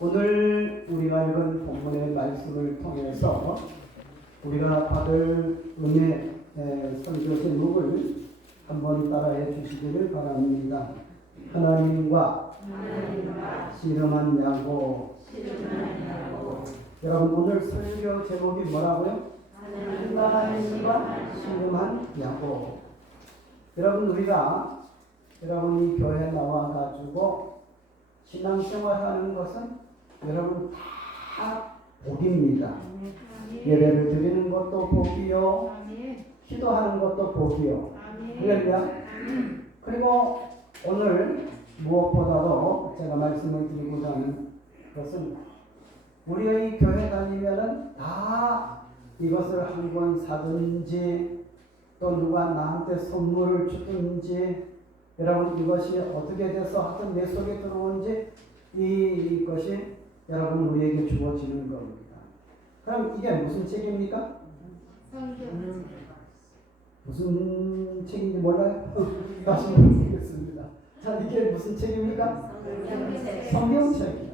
오늘 우리가 읽은 본문의 말씀을 통해서 우리가 받을 은혜 선교 제목을 한번 따라해 주시기를 바랍니다. 하나님과 씨름한 야곱. 여러분 오늘 설교 제목이 뭐라고요? 하나님과 씨름한 야곱. 여러분 우리가 여러분이 교회 나와 가지고 신앙생활하는 것은 여러분 다 복입니다. 예배를 드리는 것도 복이요, 기도하는 것도 복이요. 할렐루야. 그리고 오늘 무엇보다도 제가 말씀을 드리고자 하는 것은 우리의 교회 다니면은 다 이것을 한 권 사든지 또 누가 나한테 선물을 주든지 여러분 이것이 어떻게 돼서 하여튼 내 속에 들어온지 이것이 여러분 우리에게 주어지는 겁니다. 그럼 이게 무슨 책입니까? 무슨 책인지 몰라요? 다시 말씀드리겠습니다. 자, 이게 무슨 책입니까? 성경책이요.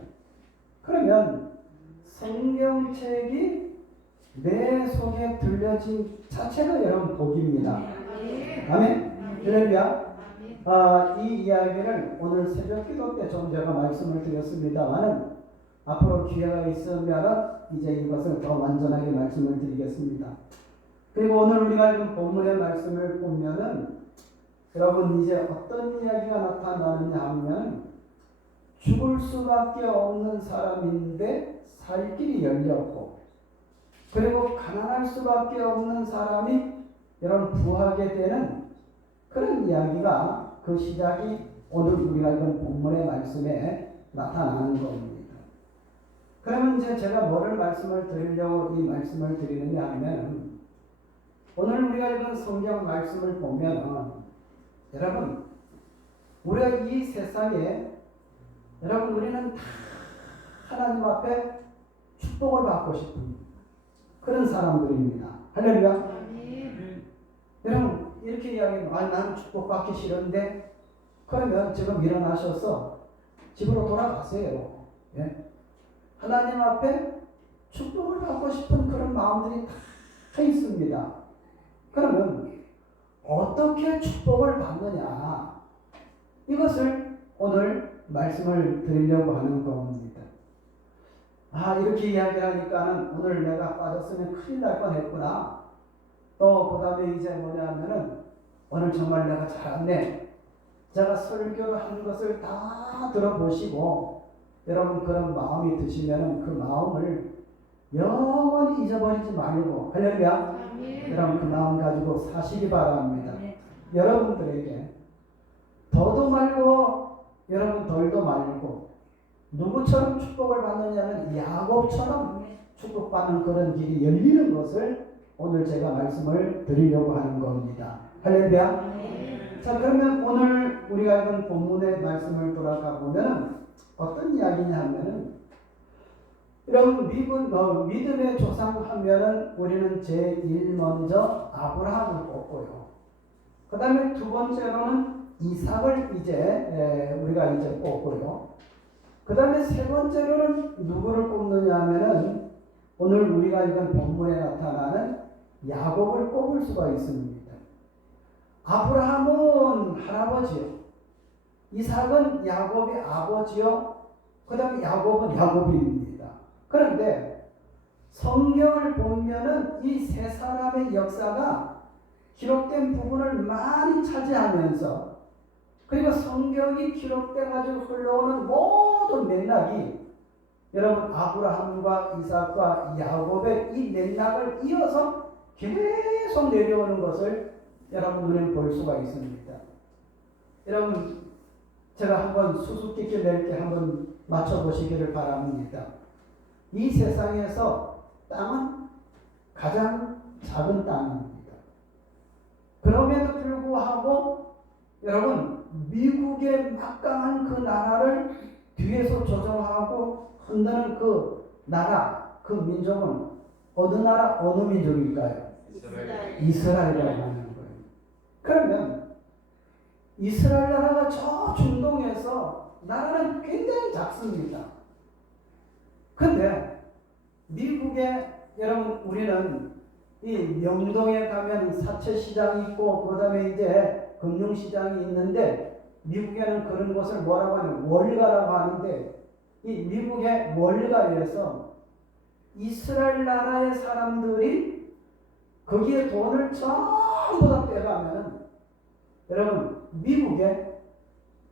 그러면 성경책이 내 속에 들려진 자체가 여러분 복입니다. 아멘. 할렐루야. 이 이야기를 오늘 새벽 기도 때 좀 제가 말씀을 드렸습니다만은 앞으로 기회가 있으면 이제 이것을 더 완전하게 말씀을 드리겠습니다. 그리고 오늘 우리가 읽은 본문의 말씀을 보면은 여러분 이제 어떤 이야기가 나타나느냐 하면 죽을 수밖에 없는 사람인데 살 길이 열렸고 그리고 가난할 수밖에 없는 사람이 여러분 부하게 되는 그런 이야기가 그 시작이 오늘 우리가 읽은 본문의 말씀에 나타나는 겁니다. 그러면 이제 제가 뭐를 말씀을 드리려고 이 말씀을 드리느냐 하면 오늘 우리가 읽은 성경 말씀을 보면 여러분 우리가 이 세상에 여러분 우리는 다 하나님 앞에 축복을 받고 싶은 그런 사람들입니다. 할렐루야. 여러분 이렇게 이야기하면 나는 축복받기 싫은데 그러면 지금 일어나셔서 집으로 돌아가세요. 예? 하나님 앞에 축복을 받고 싶은 그런 마음들이 다 있습니다. 그러면 어떻게 축복을 받느냐 이것을 오늘 말씀을 드리려고 하는 겁니다. 이렇게 이야기를 하니까는 오늘 내가 빠졌으면 큰일 날 뻔했구나. 또 그 다음에 이제 뭐냐면은 오늘 정말 내가 잘했네. 제가 설교를 하는 것을 다 들어보시고 여러분 그런 마음이 드시면은 그 마음을 영원히 잊어버리지 말고 할렐루야. 여러분 그 마음 가지고 사시기 바랍니다. 여러분들에게 더도 말고 여러분 덜도 말고 누구처럼 축복을 받느냐면 야곱처럼 축복받는 그런 길이 열리는 것을 오늘 제가 말씀을 드리려고 하는 겁니다. 할렐루야. 자, 그러면 오늘 우리가 읽은 본문의 말씀을 돌아가 보면 어떤 이야기냐 하면은 여러분 믿음의 조상 하면은 우리는 제일 먼저 아브라함을 꼽고요. 그 다음에 두 번째로는 이삭을 이제 우리가 이제 꼽고요. 그 다음에 세 번째로는 누구를 꼽느냐 하면은 오늘 우리가 읽은 본문에 나타나는 야곱을 꼽을 수가 있습니다. 아브라함은 할아버지요. 이삭은 야곱의 아버지요. 그 다음에 야곱은 야곱입니다. 그런데 성경을 보면은 이 세 사람의 역사가 기록된 부분을 많이 차지하면서 그리고 성경이 기록돼 가지고 흘러오는 모든 맥락이 여러분 아브라함과 이삭과 야곱의 이 맥락을 이어서 계속 내려오는 것을 여러분 눈에 볼 수가 있습니다. 여러분 제가 한번 수수께끼 낼게 한번 맞춰보시기를 바랍니다. 이 세상에서 땅은 가장 작은 땅입니다. 그럼에도 불구하고 여러분 미국의 막강한 그 나라를 뒤에서 조정하고 흔드는 그 나라, 그 민족은 어느 나라, 어느 민족일까요? 이스라엘이라고 하는 거예요. 그러면 이스라엘 나라가 저 중동에서 나라는 굉장히 작습니다. 미국에 여러분 우리는 이 명동에 가면 사채 시장이 있고 그다음에 이제 금융 시장이 있는데 미국에는 그런 곳을 뭐라고 하냐면 월가라고 하는데 이 미국의 월가에서 이스라엘 나라의 사람들이 거기에 돈을 전부 다 빼가면은 여러분 미국의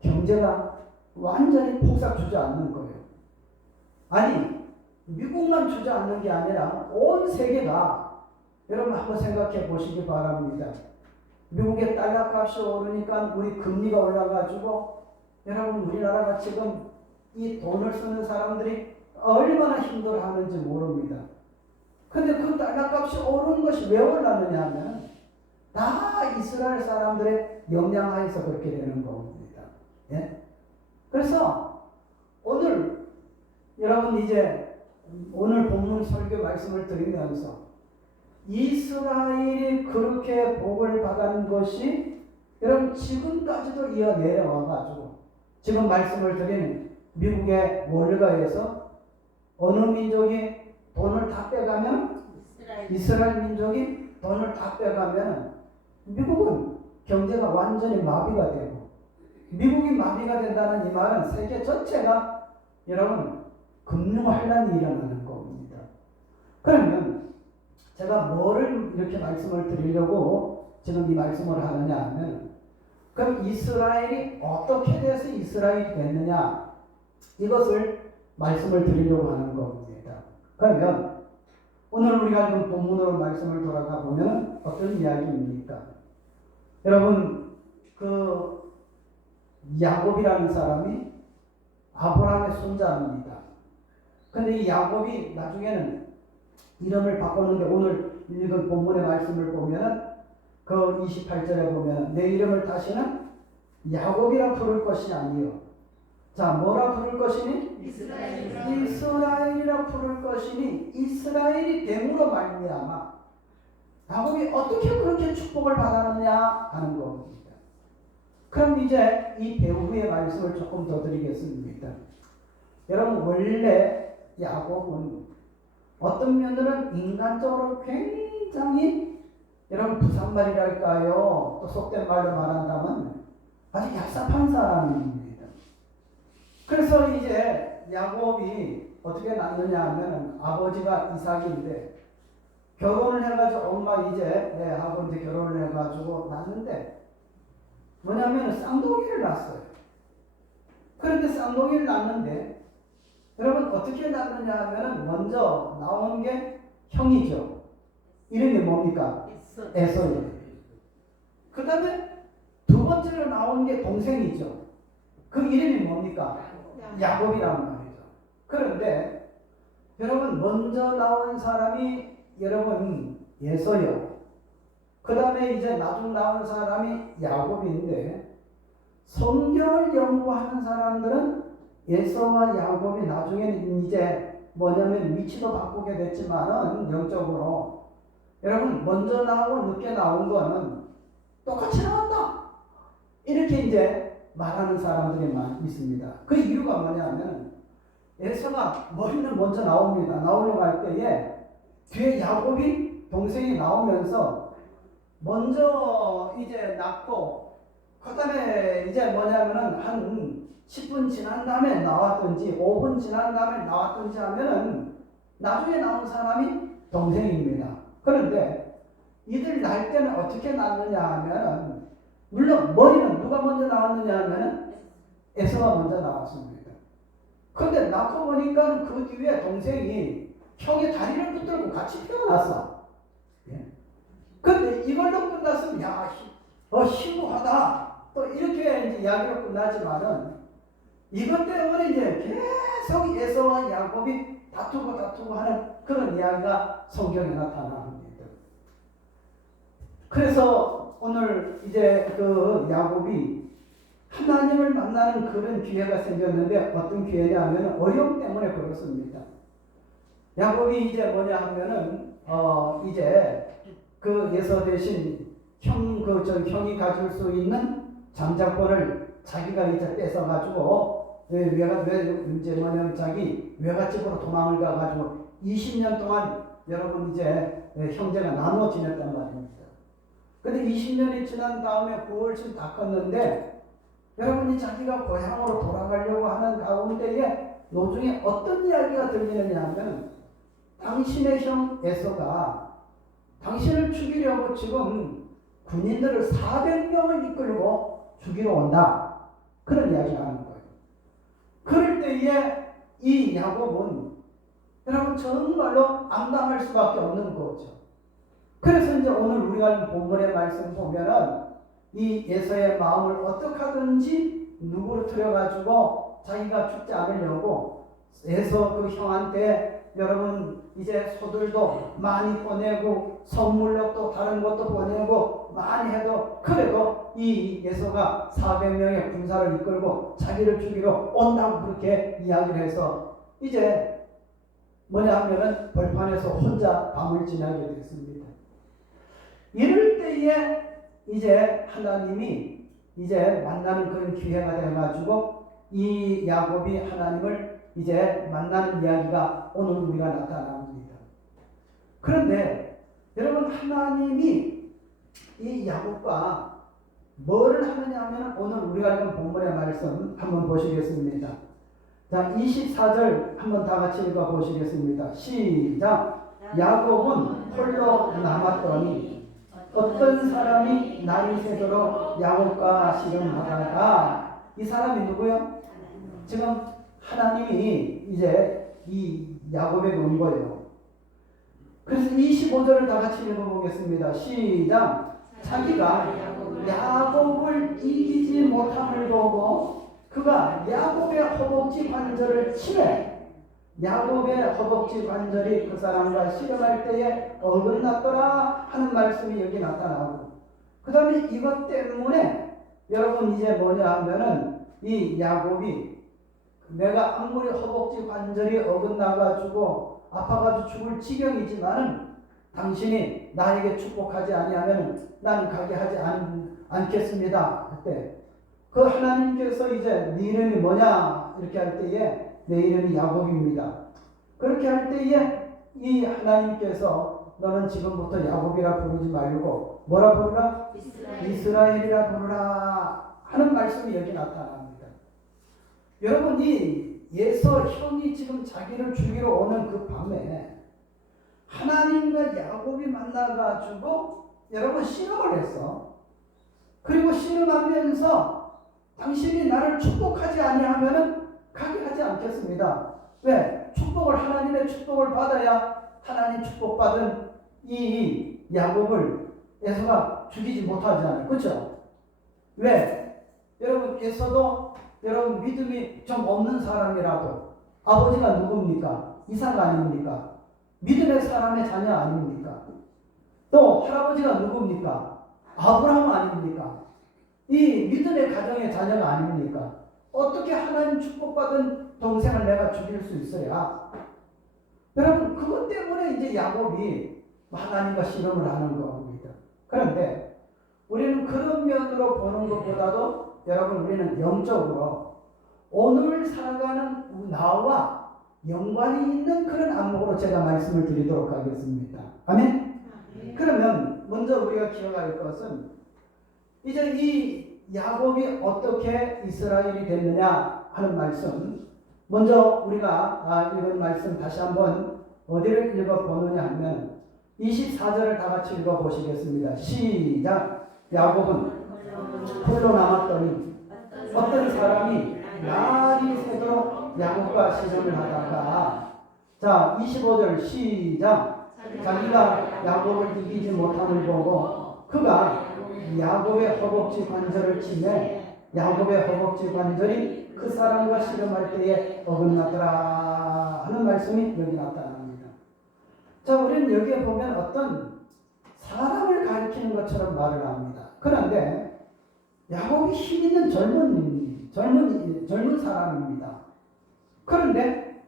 경제가 완전히 폭삭 주저앉는 거예요. 아니 미국만 주저앉는 게 아니라 온 세계가 여러분 한번 생각해 보시기 바랍니다. 미국의 달러 값이 오르니까 우리 금리가 올라가지고 여러분 우리나라가 지금 이 돈을 쓰는 사람들이 얼마나 힘들어하는지 모릅니다. 근데 그 달러 값이 오르는 것이 왜 올랐느냐 하면 다 이스라엘 사람들의 영향하에서 그렇게 되는 겁니다. 예? 그래서 오늘 여러분 이제 오늘 본문 설교 말씀을 드리면서 이스라엘이 그렇게 복을 받은 것이 여러분 지금까지도 이어 내려와가지고 지금 말씀을 드린 미국의 월가에서 어느 민족이 돈을 다 빼가면 이스라엘 민족이 돈을 다 빼가면 미국은 경제가 완전히 마비가 되고 미국이 마비가 된다는 이 말은 세계 전체가 여러분 금융환란이 일어나는 겁니다. 그러면 제가 뭐를 이렇게 말씀을 드리려고 지금 이 말씀을 하느냐 하면 그럼 이스라엘이 어떻게 돼서 이스라엘이 됐느냐 이것을 말씀을 드리려고 하는 겁니다. 그러면 오늘 우리가 좀 본문으로 말씀을 돌아가 보면 어떤 이야기입니까? 여러분 그 야곱이라는 사람이 아브라함의 손자입니다. 근데 이 야곱이 나중에는 이름을 바꿨는데 오늘 읽은 본문의 말씀을 보면은 그 28절에 보면 내 이름을 다시는 야곱이라 부를 것이 아니요. 자, 뭐라 부를 것이니? 이스라엘이라 부를 것이니 이스라엘이 됨으로 말미암아 야곱이 어떻게 그렇게 축복을 받았느냐 하는 겁니다. 그럼 이제 이 배후의 말씀을 조금 더 드리겠습니다. 여러분 원래 야곱은 어떤 면들은 인간적으로 굉장히 여러분 부산말이랄까요? 또 속된 말로 말한다면 아주 얍삽한 사람입니다. 그래서 이제 야곱이 어떻게 낳느냐 하면 아버지가 이삭인데 결혼을 해가지고 엄마 이제 하고 이제 결혼을 해가지고 낳는데 뭐냐면 쌍둥이를 낳았어요. 그런데 쌍둥이를 낳는데 여러분 어떻게 낳느냐 하면 먼저 나온 게 형이죠. 이름이 뭡니까? 에서예요. 그 다음에 두 번째로 나온 게 동생이죠. 그 이름이 뭡니까? 야곱이란 말이죠. 그런데 여러분 먼저 나온 사람이 여러분 에서요. 그 다음에 이제 나중 나온 사람이 야곱인데 성경을 연구하는 사람들은 에서와 야곱이 나중에는 이제 뭐냐면 위치도 바꾸게 됐지만은 영적으로 여러분 먼저 나오고 늦게 나온 거는 똑같이 나왔다 이렇게 이제 말하는 사람들이 많이 있습니다. 그 이유가 뭐냐면 에서가 머리는 먼저 나옵니다. 나오려고 할 때에 뒤에 야곱이 동생이 나오면서 먼저 이제 낳고 그 다음에 이제 뭐냐면은 한 10분 지난 다음에 나왔든지 5분 지난 다음에 나왔든지 하면은 나중에 나온 사람이 동생입니다. 그런데 이들 낳을 때는 어떻게 낳느냐 하면은 물론 머리는 누가 먼저 나왔느냐 하면은 에서가 먼저 나왔습니다. 그런데 낳고 보니까 그 뒤에 동생이 형의 다리를 붙들고 같이 태어났어. 예. 그런데 이걸로 끝났으면 야, 희무하다. 또 이렇게 이제 이야기로 끝나지만은 이것 때문에 이제 계속 에서와 야곱이 다투고 하는 그런 이야기가 성경에 나타납니다. 그래서 오늘 이제 그 야곱이 하나님을 만나는 그런 기회가 생겼는데 어떤 기회냐면 어려움 때문에 그렇습니다. 야곱이 이제 뭐냐 하면은 이제 그 에서 대신 형이 가질 수 있는 장자권을 자기가 이제 뺏어가지고 왜 이제 뭐냐면 자기 외갓집으로 도망을 가가지고 20년 동안 여러분 이제 형제가 나눠 지냈단 말입니다. 근데 20년이 지난 다음에 훨씬 다 컸는데 여러분이 자기가 고향으로 돌아가려고 하는 가운데에 노중에 어떤 이야기가 들리느냐 하면 당신의 형 에서가 당신을 죽이려고 지금 군인들을 400명을 이끌고 죽이러 온다. 그런 이야기가 하는 거예요. 그럴 때에 이 야곱은 여러분 정말로 앙당할 수밖에 없는 거죠. 그래서 이제 오늘 우리가 본문의 말씀 보면은 이 에서의 마음을 어떻게 하든지 누구를 틀어가지고 자기가 죽지 않으려고 에서 그 형한테 여러분 이제 소들도 많이 보내고 선물로 또 다른 것도 보내고 많이 해도 그래도 이 에서가 400명의 군사를 이끌고 자기를 죽이러 온다고 그렇게 이야기를 해서 이제 뭐냐 하면은 벌판에서 혼자 밤을 지나게 됐습니다. 이럴 때에 이제 하나님이 이제 만나는 그런 기회가 돼가지고 이 야곱이 하나님을 이제 만나는 이야기가 오늘 우리가 나타납니다. 그런데 여러분 하나님이 이 야곱과 뭐를 하느냐 하면 오늘 우리가 읽은 본문의 말씀 한번 보시겠습니다. 자, 24절 한번 다 같이 읽어 보시겠습니다. 시작. 야곱은 홀로 남았더니 어떤 사람이 날이 새도록 야곱과 씨름하다가 이 사람이 누구요? 지금 하나님이 이제 이 야곱에게 온 거예요. 그래서 25절을 다 같이 읽어보겠습니다. 시작. 자기가 야곱을 이기지 못함을 보고 그가 야곱의 허벅지 관절을 치매 야곱의 허벅지 관절이 그 사람과 씨름할 때에 어긋났더라 하는 말씀이 여기 나타나고 그 다음에 이것 때문에 여러분 이제 뭐냐 하면은 이 야곱이 내가 아무리 허벅지 관절이 어긋나가지고 아파가지고 죽을 지경이지만은 당신이 나에게 축복하지 아니하면 나는 가게 하지 않겠습니다. 그때 그 하나님께서 이제 네 이름이 뭐냐 이렇게 할 때에 내 이름이 야곱입니다. 그렇게 할 때에 이 하나님께서 너는 지금부터 야곱이라 부르지 말고 뭐라 부르라? 이스라엘이라 부르라 하는 말씀이 여기 나타납니다. 여러분 이 예서 형이 지금 자기를 죽이러 오는 그 밤에 하나님과 야곱이 만나가지고 여러분 씨름을 했어. 그리고 씨름하면서 당신이 나를 축복하지 아니하면은 가게 하지 않겠습니다. 왜? 축복을 하나님의 축복을 받아야 하나님 축복받은 이 야곱을 에서가 죽이지 못하잖아요. 그렇죠? 왜? 여러분 에서도 여러분 믿음이 좀 없는 사람이라도 아버지가 누굽니까? 이삭 아닙니까? 믿음의 사람의 자녀 아닙니까? 또 할아버지가 누굽니까? 아브라함 아닙니까? 이 믿음의 가정의 자녀가 아닙니까? 어떻게 하나님 축복받은 동생을 내가 죽일 수 있어야? 여러분 그것 때문에 이제 야곱이 하나님과 씨름을 하는 겁니다. 그런데 우리는 그런 면으로 보는 것보다도 여러분 우리는 영적으로 오늘 살아가는 나와 연관이 있는 그런 안목으로 제가 말씀을 드리도록 하겠습니다. 아멘? 그러면 먼저 우리가 기억할 것은 이제 이 야곱이 어떻게 이스라엘이 됐느냐 하는 말씀 먼저 우리가 읽은 말씀 다시 한번 어디를 읽어보느냐 하면 24절을 다 같이 읽어보시겠습니다. 시작. 야곱은 홀로 남았더니 어떤 사람이 날이 새도록 야곱과 씨름을 하다가 자 25절 시작. 자기가 야곱을 이기지 못함을 보고 그가 야곱의 허벅지 관절을 치매 야곱의 허벅지 관절이 그 사람과 씨름할 때에 어긋나더라 하는 말씀이 여기 나타납니다. 자, 우리는 여기에 보면 어떤 사람을 가리키는 것처럼 말을 합니다. 그런데 야곱이 힘 있는 젊은 사람입니다. 그런데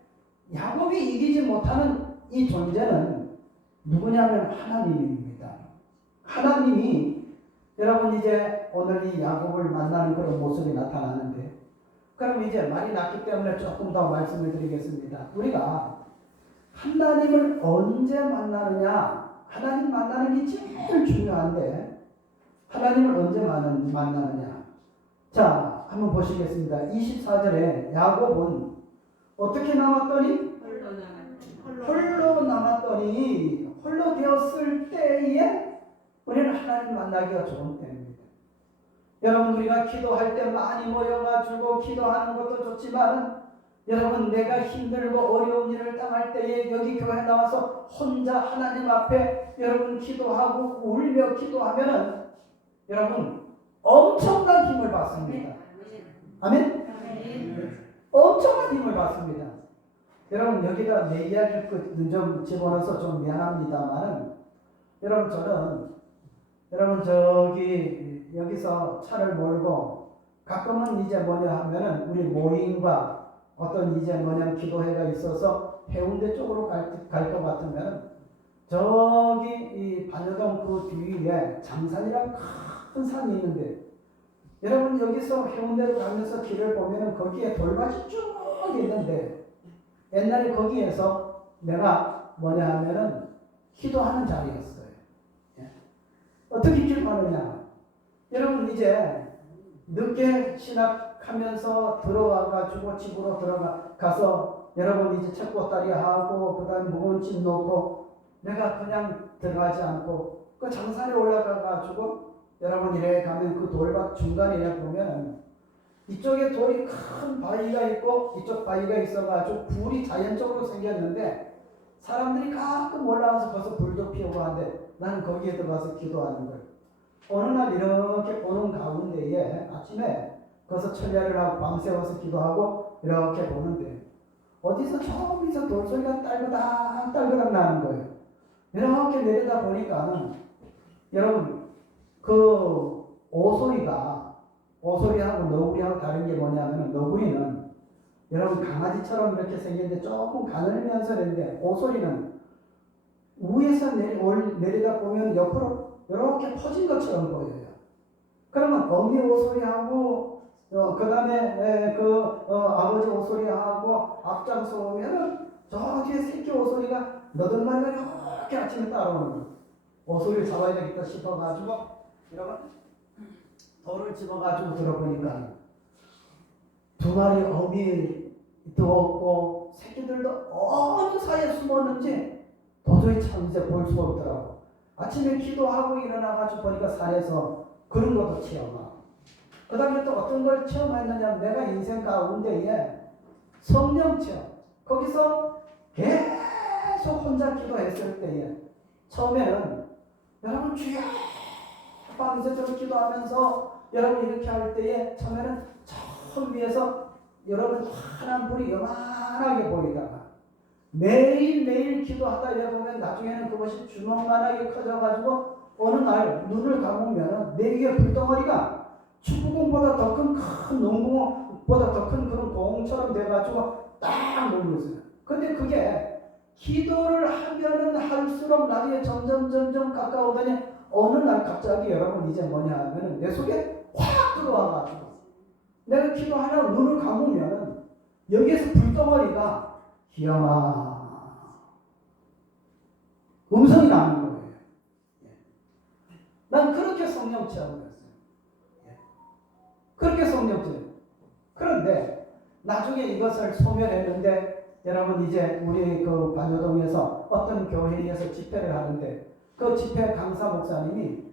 야곱이 이기지 못하는 이 존재는 누구냐면 하나님입니다. 하나님이 여러분 이제 오늘 이 야곱을 만나는 그런 모습이 나타나는데 그럼 이제 말이 났기 때문에 조금 더 말씀을 드리겠습니다. 우리가 하나님을 언제 만나느냐? 하나님 만나는 게 제일 중요한데 하나님을 언제 만나느냐? 자, 한번 보시겠습니다. 24절에 야곱은 어떻게 남았더니 홀로 남았더니 홀로 되었을 때에 우리는 하나님 만나기가 좋은 때입니다. 여러분 우리가 기도할 때 많이 모여가지고 기도하는 것도 좋지만 여러분 내가 힘들고 어려운 일을 당할 때에 여기 교회 나와서 혼자 하나님 앞에 여러분 기도하고 울며 기도하면은 여러분 엄청난 힘을 받습니다. 아멘? 엄청난 힘을 받습니다. 여러분 여기다 내 이야기를 좀 집어넣어서 좀 미안합니다만은 여러분 저기 여기서 차를 몰고 가끔은 이제 뭐냐 하면은 우리 모임과 어떤 이제 뭐냐면 기도회가 있어서 해운대 쪽으로 갈 것 같으면 저기 이 반여동 그 뒤에 장산이라는 큰 산이 있는데 여러분 여기서 해운대로 가면서 길을 보면은 거기에 돌밭이 쭉 있는데 옛날에 거기에서 내가 뭐냐 하면은 기도하는 자리였어요. 예. 어떻게 기도하느냐? 여러분 이제 늦게 신학하면서 들어와가지고 집으로 들어가서 여러분 이제 책보따리 하고 그 다음에 무거운 짐 놓고 내가 그냥 들어가지 않고 그 장산에 올라가가지고 여러분 이래 가면 그 돌밭 중간에 보면은 이쪽에 돌이 큰 바위가 있고 이쪽 바위가 있어가지고 불이 자연적으로 생겼는데 사람들이 가끔 올라와서 거기서 불도 피우고 하는데 나는 거기에 들어가서 기도하는 거예요. 어느 날 이렇게 보는 가운데에 아침에 거기서 철야를 하고 밤새워서 기도하고 이렇게 보는데 어디서 저기서 돌소리가 딸그닥 나는 거예요. 이렇게 내려다 보니까 여러분 그 오소리하고 너구리하고 다른 게 뭐냐면 너구리는 여러분 강아지처럼 이렇게 생겼는데 조금 가늘면서 있는데 오소리는 위에서 내리다 보면 옆으로 이렇게 퍼진 것처럼 보여요. 그러면 어미 오소리하고 그 다음에 아버지 오소리하고 앞장서 오면은 저 뒤에 새끼 오소리가 너덜너덜 이렇게 아침에 따라오는 거예요. 오소리를 잡아야 되겠다 싶어가지고 이러면 돌을 집어가지고 들어보니까 두 마리 어미도 없고 새끼들도 어느 사이에 숨었는지 도저히 참 이제 볼 수 없더라고. 아침에 기도하고 일어나가지고 보니까 산에서 그런 것도 체험하고 그 다음에 또 어떤 걸 체험했느냐면 내가 인생 가운데에 성령 체험 거기서 계속 혼자 기도했을 때에 처음에는 여러분 주여 밤새도록 기도하면서 여러분 이렇게 할 때에 처음에는 저 위에서 여러분 환한 불이 요만하게 보이다가 매일매일 기도하다 보면 나중에는 그것이 주먹만하게 커져가지고 어느 날 눈을 감으면 내 위에 불덩어리가 축구공보다 더 큰 농구공보다 더 큰 그런 공처럼 돼가지고 딱 놀고 있어요. 근데 그게 기도를 하면은 할수록 나중에 점점 가까우더니 어느 날 갑자기 여러분 이제 뭐냐 하면은 내 속에 확 들어와가지고 내가 기도하려고 눈을 감으면 여기에서 불덩어리가 기영아 음성이 나는 거예요. 난 그렇게 성령 체험을 했어요. 그렇게 성령 체험. 그런데 나중에 이것을 소멸했는데 여러분 이제 우리 그 반여동에서 어떤 교회에서 집회를 하는데 그 집회 강사 목사님이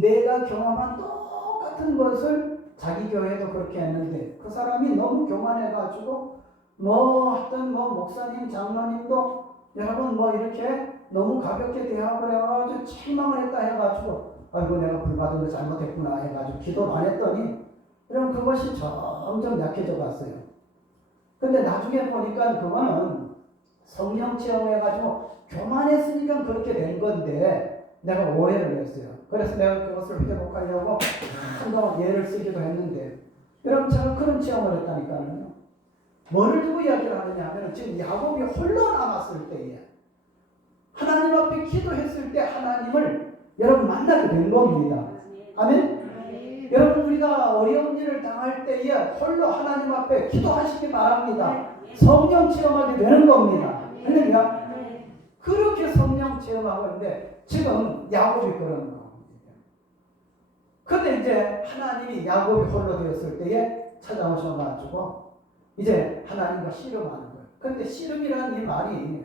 내가 경험한 똑같은 것을 자기 교회도 그렇게 했는데 그 사람이 너무 교만해가지고 하여튼 목사님 장로님도 여러분 이렇게 너무 가볍게 대하고 그래가지고 실망을 했다 해가지고 아이고 내가 불받은 거 잘못했구나 해가지고 기도를 안 했더니 그럼 그것이 점점 약해져 갔어요. 근데 나중에 보니까 그거는 성령 체험해가지고 교만했으니까 그렇게 된 건데 내가 오해를 했어요. 그래서 내가 그것을 회복하려고 한동안 예를 쓰기도 했는데 여러분 제가 그런 체험을 했다니까요. 뭐를 두고 이야기를 하느냐 하면 지금 야곱이 홀로 남았을 때에 하나님 앞에 기도했을 때 하나님을 여러분 만나게 된 겁니다. 아멘? 여러분 우리가 어려운 일을 당할 때에 홀로 하나님 앞에 기도하시기 바랍니다. 성령 체험하게 되는 겁니다. 할렐루야. 그렇게 성령 체험하고 있는데 지금 야곱이 그러는 거예요. 근데 이제 하나님이 야곱이 홀로 되었을 때에 찾아오셔가지고 이제 하나님과 씨름하는 거예요. 근데 씨름이라는 이 말이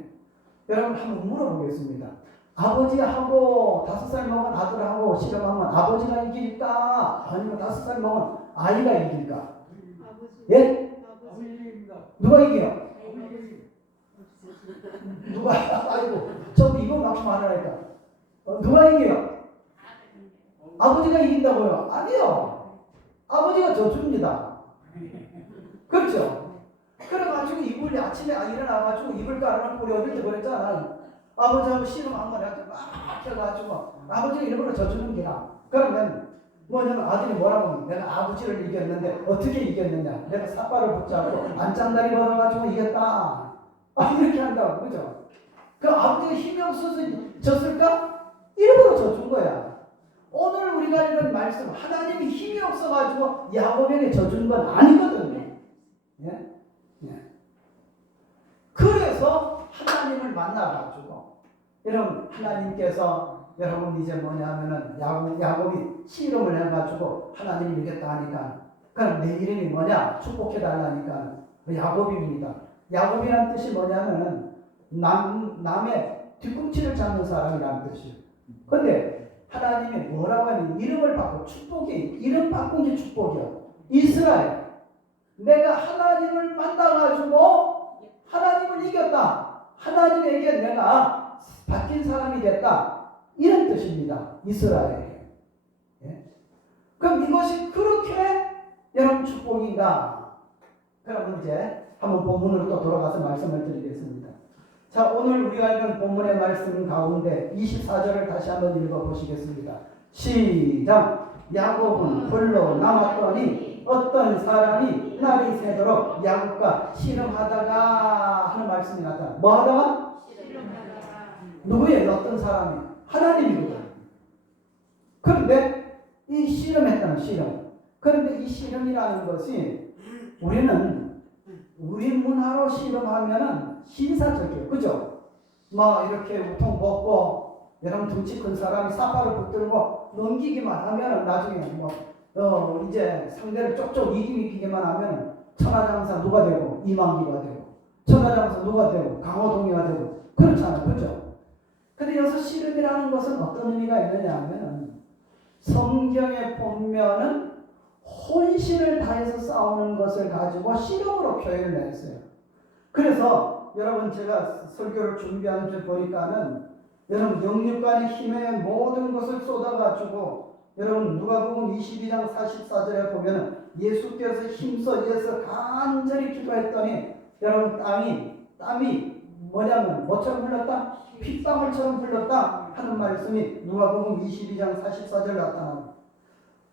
여러분 한번 물어보겠습니다. 아버지하고 5살 먹은 아들하고 씨름하면 아버지가 이길까? 아니면 5살 먹은 아이가 이길까? 아버지. 예? 아버지입니다. 누가 이겨요? 아버지. 누가? 아이고, 저도 이거 막 말하니까. 누가 이겨요? 아버지가 이긴다고요? 아니요. 아버지가 져줍니다. 그렇죠? 그래가지고 이불이 아침에 일어나가지고 이불 깔아놓고 우리 어릴 때 그랬잖아. 아버지하고 씨름한 거야. 막 해가지고 아버지가 일부러 져주는 게야. 그러면 뭐냐면 아들이 뭐라고 하면 내가 아버지를 이겼는데 어떻게 이겼느냐. 내가 삿발을 붙잡고 안장다리 걸어가지고 이겼다. 이렇게 한다고. 그죠? 그 아버지가 힘이 없어서 졌을까? 일부러 져준 거야. 오늘 우리가 읽은 말씀 하나님이 힘이 없어가지고 야곱에게 져준 건 아니거든요. 예? 예. 그래서 하나님을 만나가지고 여러분 하나님께서 여러분 이제 뭐냐면은 야곱이 씨름을 해가지고 하나님이 이겼다 하니까 그럼 내 이름이 뭐냐 축복해달라니까 야곱입니다. 야곱이란 뜻이 뭐냐면은 남의 뒤꿈치를 잡는 사람이라는 뜻이에요. 근데 하나님이 뭐라고 하니 이름을 바꿔 축복이 이름 바꾼 게 축복이야. 이스라엘 내가 하나님을 만나가지고 하나님을 이겼다. 하나님에게 내가 바뀐 사람이 됐다. 이런 뜻입니다. 이스라엘. 예? 그럼 이것이 그렇게 여러분 축복인가? 그럼 이제 한번 본문으로 또 돌아가서 말씀을 드리겠습니다. 자, 오늘 우리가 읽은 본문의 말씀 가운데 24절을 다시 한번 읽어보시겠습니다. 시작! 야곱은 홀로 남았더니 어떤 사람이 날이 새도록 야곱과 씨름하다가 하는 말씀이 나타나. 뭐 하다가? 씨름하다가. 누구예요? 어떤 사람이? 하나님이거든. 그런데 이 씨름했다는 씨름. 그런데 이 씨름이라는 것이 우리는 우리 문화로 씨름하면은 신사적이에요. 그죠? 막 이렇게 우통 벗고 여러분 등치 큰 사람이 삿발을 붙들고 넘기기만 하면은 나중에 이제 상대를 쪽쪽 이기기만 하면 천하장사 누가 되고 이만기가 되고 천하장사 누가 되고 강호동이가 되고 그렇잖아요. 그죠? 근데 여기서 씨름이라는 것은 어떤 의미가 있느냐 하면은 성경에 보면은 혼신을 다해서 싸우는 것을 가지고 씨름으로 표현을 했어요. 그래서 여러분 제가 설교를 준비하면서 보니까는 여러분 영육간의 힘에 모든 것을 쏟아가지고 여러분 누가복음 22장 44절에 보면은 예수께서 힘써서 간절히 기도했더니 여러분 땀이 뭐냐면 뭐처럼 흘렀다? 핏방울처럼 흘렀다 하는 말씀이 누가복음 22장 44절 나타납니다.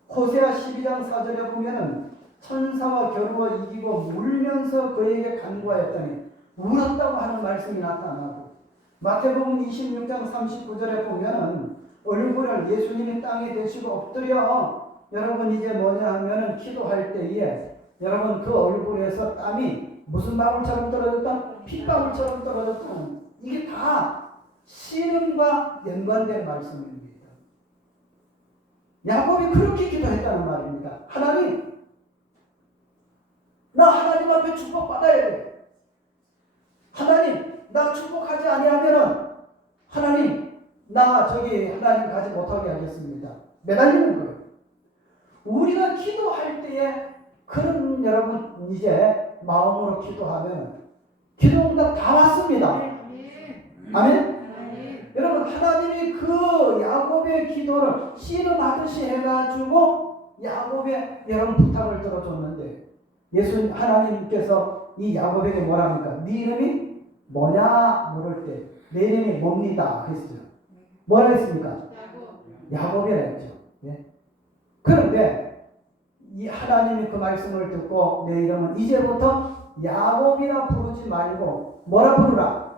호세아 12장 4절에 보면은 천사와 겨루어 이기고 울면서 그에게 간구하였더니 울었다고 하는 말씀이 나타나고 마태복음 26장 39절에 보면은 얼굴을 예수님이 땅에 대시고 엎드려 여러분 이제 뭐냐 하면은 기도할 때에 여러분 그 얼굴에서 땀이 무슨 방울처럼 떨어졌다? 핏방울처럼 떨어졌다. 이게 다 씨름과 연관된 말씀입니다. 야곱이 그렇게 기도했다는 말입니다. 하나님, 나 하나님 앞에 축복받아야 돼. 하나님, 나 축복하지 아니하면은 하나님, 하나님 가지 못하게 하겠습니다. 매달리는 거예요. 우리가 기도할 때에 그런 여러분 이제 마음으로 기도하면 기도 응답 다 왔습니다. 아멘? 여러분 하나님이 그 야곱의 기도를 씨름하듯이 해가지고 야곱의 여러분 부탁을 들어줬는데 예수님 하나님께서 이 야곱에게 뭐라 합니까? 네 이름이 뭐냐 물을 때 내 이름이 뭡니다 했죠. 뭐라 했습니까? 야곱이라 했죠. 예? 그런데 이 하나님이 그 말씀을 듣고 내 이름은 이제부터 야곱이라 부르지 말고 뭐라 부르라?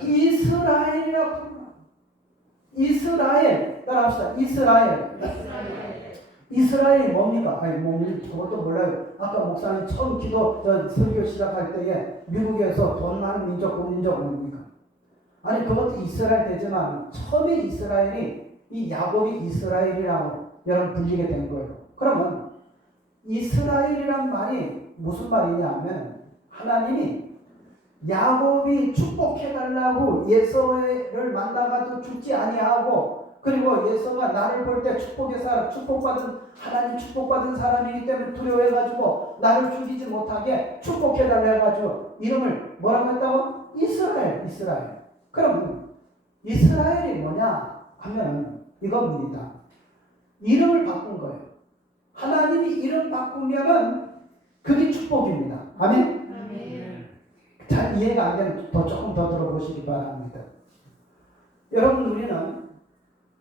이스라엘이라 부르라. 이스라엘 따라합시다. 이스라엘이 뭡니까? 저것도 몰라요. 아까 목사님 처음 설교 시작할 때에 미국에서 돈 많은 민족, 그 민족 뭡니까? 아니 그것도 이스라엘 되지만 처음에 이스라엘이 이 야곱이 이스라엘이라고 여러분 불리게 된 거예요. 그러면 이스라엘이란 말이 무슨 말이냐면 하나님이 야곱이 축복해달라고 예서를 만나가도 죽지 아니하고 그리고 예서가 나를 볼 때 축복받은 하나님 축복받은 사람이기 때문에 두려워해가지고 나를 죽이지 못하게 축복해달라 해가지고 이름을 뭐라고 했다고? 이스라엘. 그러면 이스라엘이 뭐냐 하면 이겁니다. 이름을 바꾼 거예요. 하나님이 이름 바꾸면은 그게 축복입니다. 아멘? 잘 이해가 안 되면 조금 더 들어보시기 바랍니다. 여러분 우리는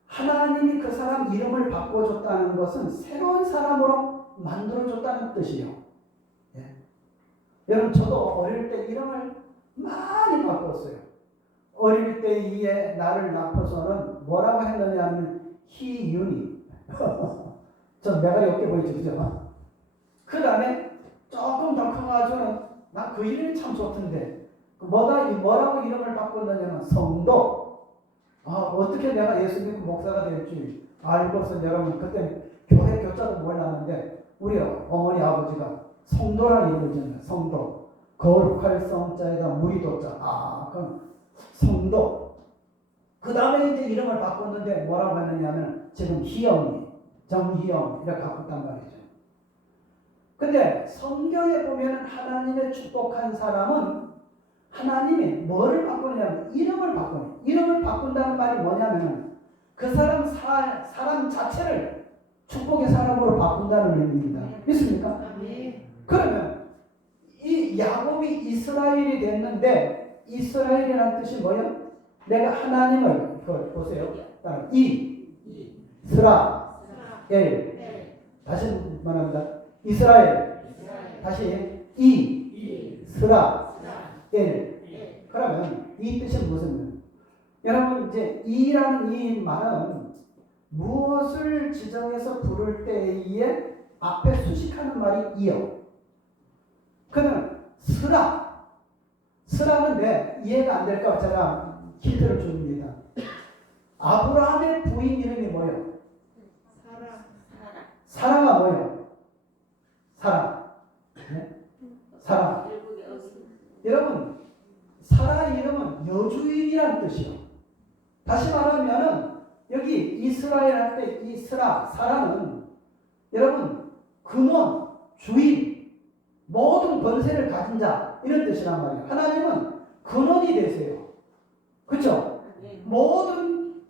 하나님이 그 사람 이름을 바꿔줬다는 것은 새로운 사람으로 만들어줬다는 뜻이에요. 예. 여러분 저도 어릴 때 이름을 많이 바꿨어요. 어릴 때 이에 나를 낳고서는 뭐라고 했느냐 하면 희윤이 저 내가 옆에 보이죠 그죠? 그 다음에 조금 더 커가지고는 나 그 이름이 참 좋던데 뭐라고 이름을 바꿨느냐면 성도. 어떻게 내가 예수 믿고 목사가 될지 알고서 여러분 그때 교회 교자도 몰랐는데 우리 어머니 아버지가 성도라는 이름을 지었어요. 성도. 거룩할 성자에다 무리도자. 그럼 성도. 그 다음에 이제 이름을 바꿨는데 뭐라고 했느냐면 지금 희영이 정희영 이렇게 바꿨단 말이죠. 근데 성경에 보면 하나님의 축복한 사람은 하나님이 뭐를 바꾸느냐면 이름을 바꾸는. 이름을 바꾼다는 말이 뭐냐면 그 사람 자체를 축복의 사람으로 바꾼다는 의미입니다. 믿습니까? 그러면 이 야곱이 이스라엘이 됐는데 이스라엘이라는 뜻이 뭐예요? 내가 하나님을 보세요. 이스라엘. 다시 말합니다. 이스라엘. 다시 이스라엘. 그러면 이 뜻은 무슨? 여러분 이제 이라는 이 말은 무엇을 지정해서 부를 때에 앞에 수식하는 말이 이요. 그러면 스라는 왜 이해가 안 될까 제가 힌트를 줍니다. 아브라함의 부인 이름이 뭐예요? 사라가 뭐예요? 사라. 여러분 사라 이름은 여주인이라는 뜻이요. 다시 말하면은 여기 이스라엘 할 때 이 사라는 여러분 근원, 주인, 모든 권세를 가진 자 이런 뜻이란 말이에요. 하나님은 근원이 되세요. 그렇죠? 모든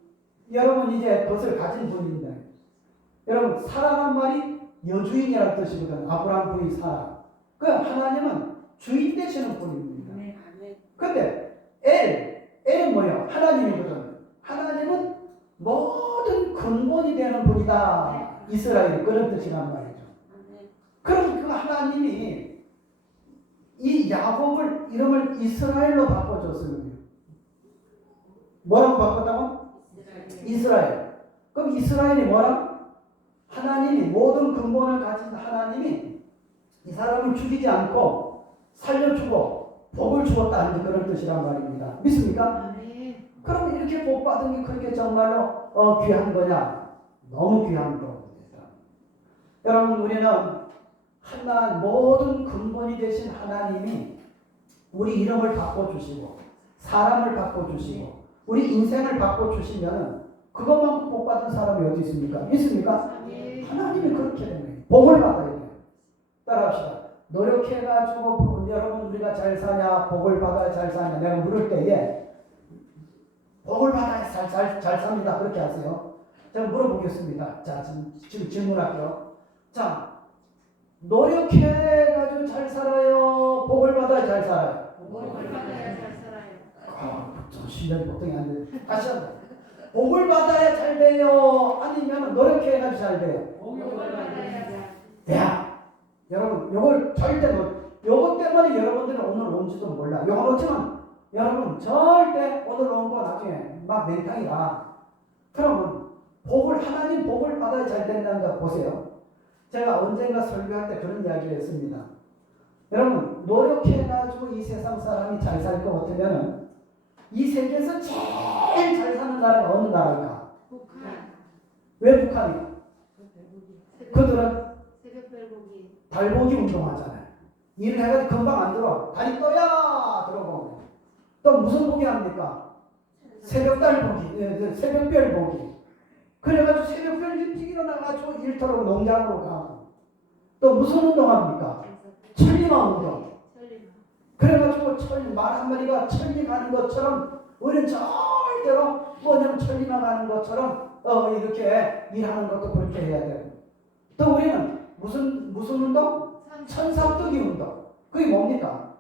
여러분 이제 것을 가진 분인데 여러분 사라란 말이 여주인이라는 뜻이거든. 아브라함 부인 사라. 그 하나님은 주인 되시는 분입니다. 근데 엘은 뭐예요? 하나님이거든. 하나님은 모든 근본이 되는 분이다. 이스라엘이 그런 뜻이란 말이죠. 그럼 그 하나님이 이 야곱을 이름을 이스라엘로 바꿔줬어요. 뭐라고 바꿨다고? 이스라엘. 그럼 이스라엘이 뭐라? 하나님이 모든 근본을 가진 하나님이 이 사람을 죽이지 않고 살려주고 복을 주었다는 그런 뜻이란 말입니다. 믿습니까? 그럼 이렇게 복 받은 게 그렇게 정말로 귀한 거냐? 너무 귀한 겁니다. 여러분 우리는 모든 근본이 되신 하나님이 우리 이름을 바꿔주시고 사람을 바꿔주시고 우리 인생을 바꿔주시면 그것만큼 복 받은 사람이 어디 있습니까? 있습니까? 하나님이 그렇게 된 거예요. 복을 받아야 돼요. 따라합시다. 노력해가지고 여러분 우리가 잘 사냐 복을 받아야 잘 사냐 내가 물을 때에 복을 받아야 잘 삽니다. 그렇게 하세요. 제가 물어보겠습니다. 자 지금 질문할게요. 자 노력해가지고 잘 살아요? 복을 받아야 잘 살아요? 복을 받아야 잘 살아요. 좀 실력이 보통이 안 돼. 다시 한번. 복을 받아야 잘 돼요? 아니면 노력해가지고 잘 돼요? 복을 받아야 잘. 야, 여러분, 요걸 절대 요것 때문에 여러분들은 오늘 온지도 몰라. 요거 놓치면 여러분 절대 오늘 온 거 나중에 막 맹탕이다. 그러면 하나님 복을 받아야 잘 된다는 거 보세요. 제가 언젠가 설교할 때 그런 이야기를 했습니다. 여러분 노력해가지고 이 세상 사람이 잘 살 것 같으면 이 세계에서 제일 잘 사는 나라가 어느 나라일까? 북한. 왜 북한이야? 그들은 새벽별고기. 달보기 운동하잖아요. 일을 해가지고 금방 안 들어와. 다리 떠야 들어가고. 또 무슨 보기 합니까? 새벽달 보기, 새벽별 보기. 그래가지고 새벽별 일찍 일어나가지고 일터로 농장으로 가고. 또 무슨 운동합니까? 천리마 운동. 설리마. 그래가지고 말 한 마리가 천리 가는 것처럼 우리는 절대로 뭐냐면 천리마 가는 것처럼 이렇게 일하는 것도 그렇게 해야 돼요. 또 우리는 무슨 운동? 천삼뜨기 운동. 그게 뭡니까?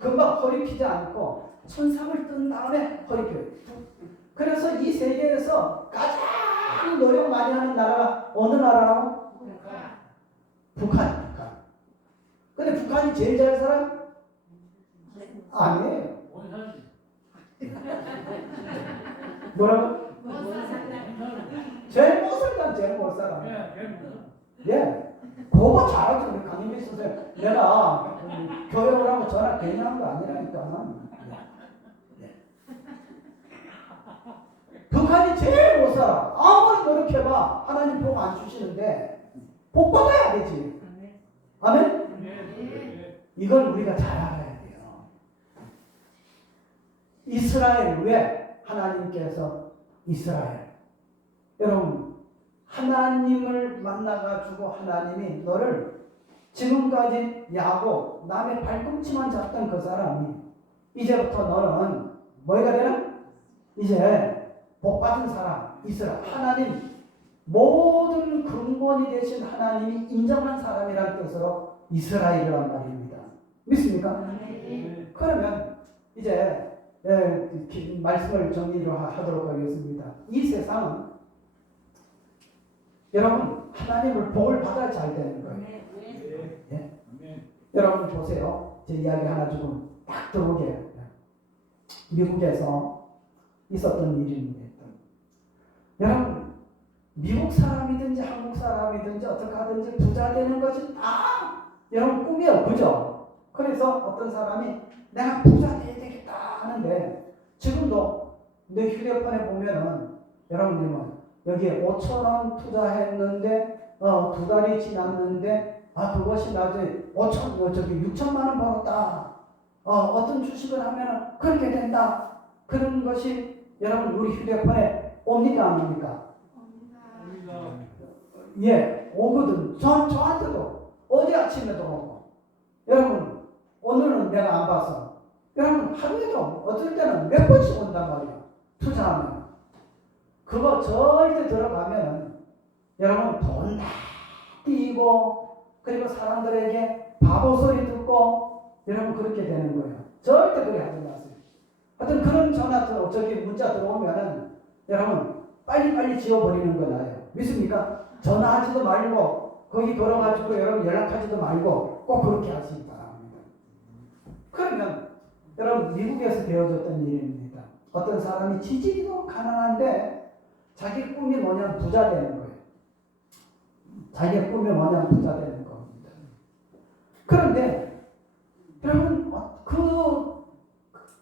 금방 허리 피지 않고 천삼을 뜬 다음에 허리 펴요. 그래서 이 세계에서 가장 노력 많이 하는 나라가 어느 나라라고? 북한이니까. 근데 북한이 제일 잘 살아? 아니에요. 뭐라고? 제일 못 살다, 제일 못 살아. 예. 그거 잘하죠. 우리 강민기 선생님. 내가 교육을 하고 전화 괜히 한 거 아니라니까. 예. 북한이 제일 못 살아. 아무리 노력해봐. 하나님 복 안 주시는데 복 받아야 되지. 아멘? 이걸 우리가 잘 알아야 돼요. 이스라엘 왜 하나님께서 이스라엘 여러분 하나님을 만나가지고 하나님이 너를 지금까지 야고 남의 발꿈치만 잡던 그 사람이 이제부터 너는 뭐가 되나? 이제 복받은 사람 이스라엘 하나님 모든 근본이 되신 하나님이 인정한 사람이라는 뜻으로 이스라엘이란 말입니다. 믿습니까? 그러면 이제 말씀을 정리를 하도록 하겠습니다. 이 세상은 여러분 하나님을 복을 받아야 잘 되는 거예요. 예? 여러분 보세요. 제 이야기 하나 조금 딱 들어오게. 미국에서 있었던 일입니다. 여러분 미국 사람이든지 한국 사람이든지 어떻게 하든지 부자 되는 것이 다 여러분 꿈이에요. 그죠? 그래서 어떤 사람이 내가 부자 돼야 되겠다 하는데 지금도 내 휴대폰에 보면은 여러분들은 여기에 5,000원 투자했는데 2달이 지났는데 그것이 나중에 6천만 원 벌었다. 어떤 주식을 하면은 그렇게 된다. 그런 것이 여러분 우리 휴대폰에 옵니까 안 옵니까? 예, 오거든. 저한테도 어제 아침에도 오고. 여러분 오늘은 내가 안 봤어. 여러분 하루에도 어떨 때는 몇 번씩 온단 말이야. 투자하면. 그거 절대 들어가면은 여러분 돈 다 띄고 그리고 사람들에게 바보 소리 듣고 여러분 그렇게 되는 거예요. 절대 그래 하지 마세요. 하여튼 그런 전화 문자 들어오면은 여러분 빨리 지워버리는 거 나아요. 믿습니까? 전화하지도 말고 거기 걸어가지고 여러분 연락하지도 말고 꼭 그렇게 하시기 바랍니다. 그러면 여러분 미국에서 되어졌던 일입니다. 어떤 사람이 지지리도 가난한데 자기 꿈이 뭐냐면 부자 되는 거예요. 자기의 꿈이 뭐냐면 부자 되는 겁니다. 그런데 여러분 그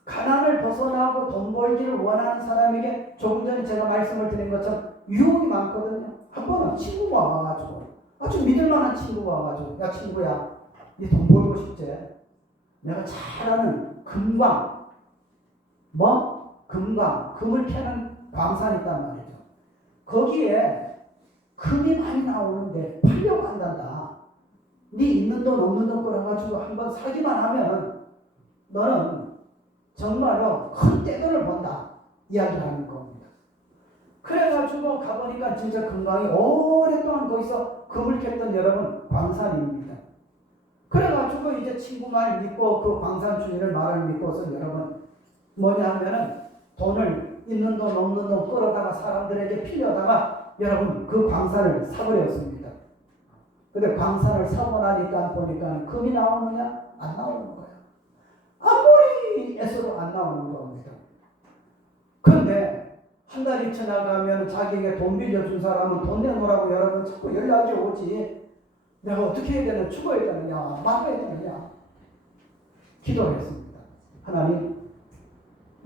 가난을 벗어나고 돈 벌기를 원하는 사람에게 조금 전에 제가 말씀을 드린 것처럼 유혹이 많거든요. 한 번은 친구가 와가지고 아주 믿을만한 친구가 와가지고 야 친구야 니 돈 벌고 싶지? 내가 잘 아는 금광 금을 캐는 광산이 있단 말이죠. 거기에 금이 많이 나오는데 팔려고 한단다. 네 있는 돈 없는 돈 끌어가지고 한번 사기만 하면 너는 정말로 큰 떼돈을 번다 이야기를 하는 겁니다. 그래가지고 가보니까 진짜 금광이 오랫동안 거기서 금을 캤던 여러분 광산입니다. 그래가지고 이제 친구 말 믿고 그 광산 주인을 말을 믿고서 여러분 뭐냐 하면은 돈을 있는 돈 없는 돈 끌어다가 사람들에게 빌려다가 여러분 그 광산을 사버렸습니다. 근데 광산을 사고 나니까 보니까 금이 나오느냐? 안 나오는 거예요. 아무리 애써도 안 나오는 겁니다. 그런데 한 달이 지나가면 자기에게 돈 빌려준 사람은 돈 내놓으라고 여러분 자꾸 연락이 오지. 내가 어떻게 해야 되나? 죽어야 되느냐? 말아야 되느냐? 기도를 했습니다. 하나님,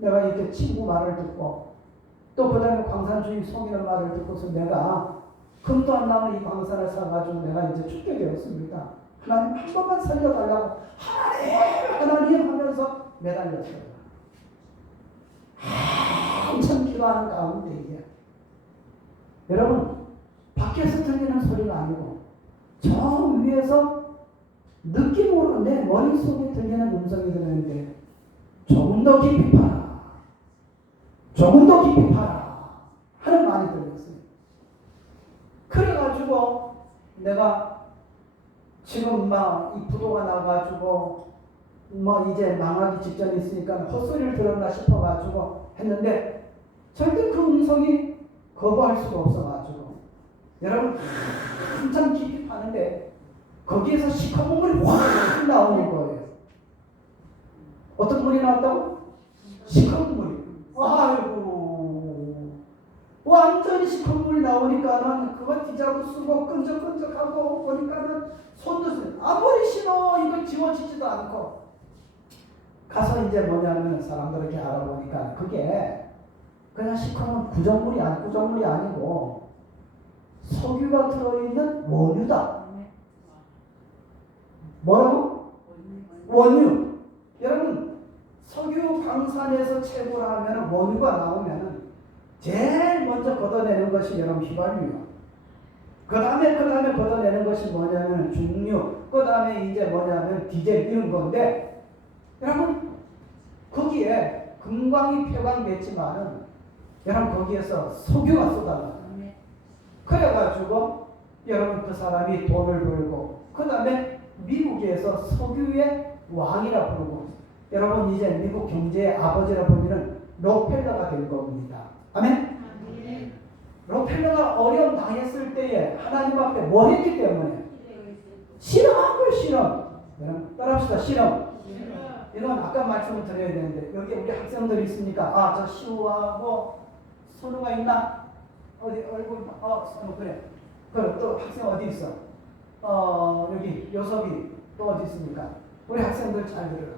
내가 이렇게 친구 말을 듣고 또 그 다음에 광산 주인 송이는 말을 듣고서 내가 금도 안 나오는 이 광산을 사가지고 내가 이제 죽게 되었습니다. 하나님 한 번만 살려달라고 하나님 하면서 매달렸어요. 한참 기도하는 가운데 이게 여러분 밖에서 들리는 소리가 아니고 저 위에서 느낌으로 내 머릿속에 들리는 음성이 들리는데 조금 더 깊이 파라. 조금 더 깊이 파라. 하는 말이 들렸어요. 그래가지고 내가 지금 막 이 부도가 나가지고 뭐 이제 망하기 직전에 있으니까 헛소리를 들었나 싶어가지고 했는데 절대 그 음성이 거부할 수가 없어가지고 여러분 한참 깊이 파는데 거기에서 시커먼 물이 확 나오는 거예요. 어떤 물이 나왔다고? 시커먼 물이. 아이고 완전히 시커먼 물이 나오니까는 그거 뒤잡고 쓰고 끈적끈적하고 보니까는 손도 쓰 아무리 신어 이거 지워지지도 않고 가서 이제 뭐냐면 사람들에게 알아보니까 그게 그냥 시커먼 구정물이 아니고 석유가 들어있는 원유다. 뭐라고? 원유. 여러분 석유 광산에서 채굴 하면 원유가 나오면 제일 먼저 걷어내는 것이 여러분 휘발유요. 그 다음에 걷어내는 것이 뭐냐면 중유. 그 다음에 이제 뭐냐면 디젤 이런 건데 여러분 거기에 금광이 폐광됐지만은 여러분 거기에서 석유가 쏟아나요. 그래가지고 여러분 그 사람이 돈을 벌고 그 다음에 미국에서 석유의 왕이라 부르고 여러분 이제 미국 경제의 아버지라 불리는 록펠러가 될 겁니다. 아멘? 록펠러가 어려움 당했을 때에 하나님 앞에 뭐 했기 때문에? 실험한 거예요. 실험. 여러분 따라합시다. 실험. 이건 아까 말씀을 드려야 되는데 여기 우리 학생들이 있으니까 저 시우하고 선우가 있나? 어디 얼굴 선우 그래. 그럼 또 학생 어디 있어? 여기 요섭이 또 어디 있습니까? 우리 학생들 잘 들어라.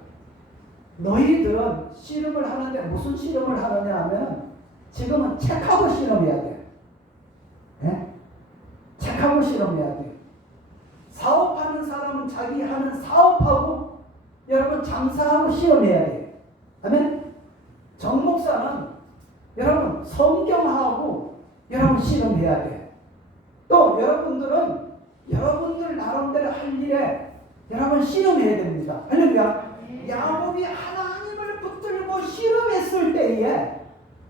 너희들은 씨름을 하는데 무슨 씨름을 하느냐 하면 지금은 책하고 씨름해야 돼. 네? 책하고 씨름해야 돼. 사업하는 사람은 자기 하는 사업하고 여러분 장사하고 씨름해야 돼. 아멘? 정목사는 여러분 성경하고 여러분 씨름해야 돼. 또 여러분들은 여러분들 나름대로 할 일에 여러분 씨름해야 됩니다. 할렐루야. 야곱이 하나님을 붙들고 씨름했을 때에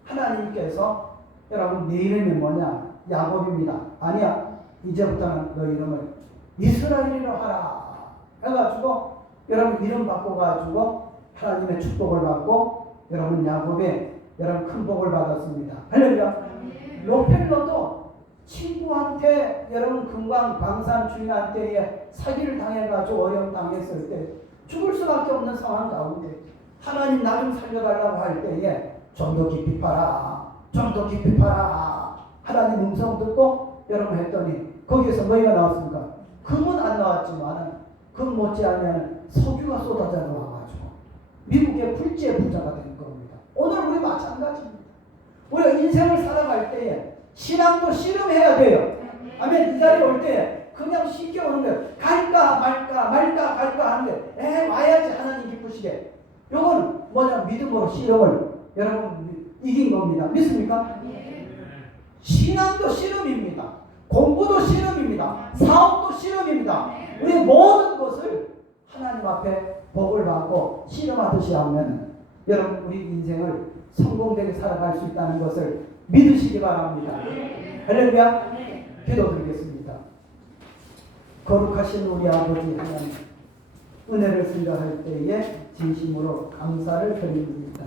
하나님께서 여러분 네 이름이 뭐냐? 야곱입니다. 아니야. 이제부터는 너 이름을 이스라엘이라 하라. 해가지고 여러분 이름 바꿔가지고 하나님의 축복을 받고 여러분 야곱의 여러분 큰 복을 받았습니다. 할렐루야. 록펠러도 친구한테 여러분 금광 광산 주인한테 사기를 당해가지고 어려움 당했을 때 죽을 수밖에 없는 상황 가운데 하나님 나 좀 살려달라고 할 때에 좀 더 깊이 파라. 좀 더 깊이 파라. 하나님 음성 듣고 여러분 했더니 거기에서 뭐가 나왔습니까? 금은 안 나왔지만 금 못지않으면 석유가 쏟아져 나와가지고 미국의 불지의 부자가 된 겁니다. 오늘 우리 마찬가지입니다. 우리가 인생을 살아갈 때에 신앙도 씨름해야 돼요. 아멘. 이 자리에 올 때 그냥 쉽게 오는 거예요. 갈까 갈까 하는데 와야지 하나님 기쁘시게. 요건 뭐냐? 믿음으로 씨름을 여러분 이긴 겁니다. 믿습니까? 신앙도 씨름입니다. 공부도 씨름입니다. 사업도 씨름입니다. 우리 모든 것을 하나님 앞에 복을 받고 씨름하듯이 하면 여러분 우리 인생을 성공되게 살아갈 수 있다는 것을 믿으시기 바랍니다. 할렐루야. 기도드리겠습니다. 거룩하신 우리 아버지 하나님, 은혜를 생각할 때에 진심으로 감사를 드립니다.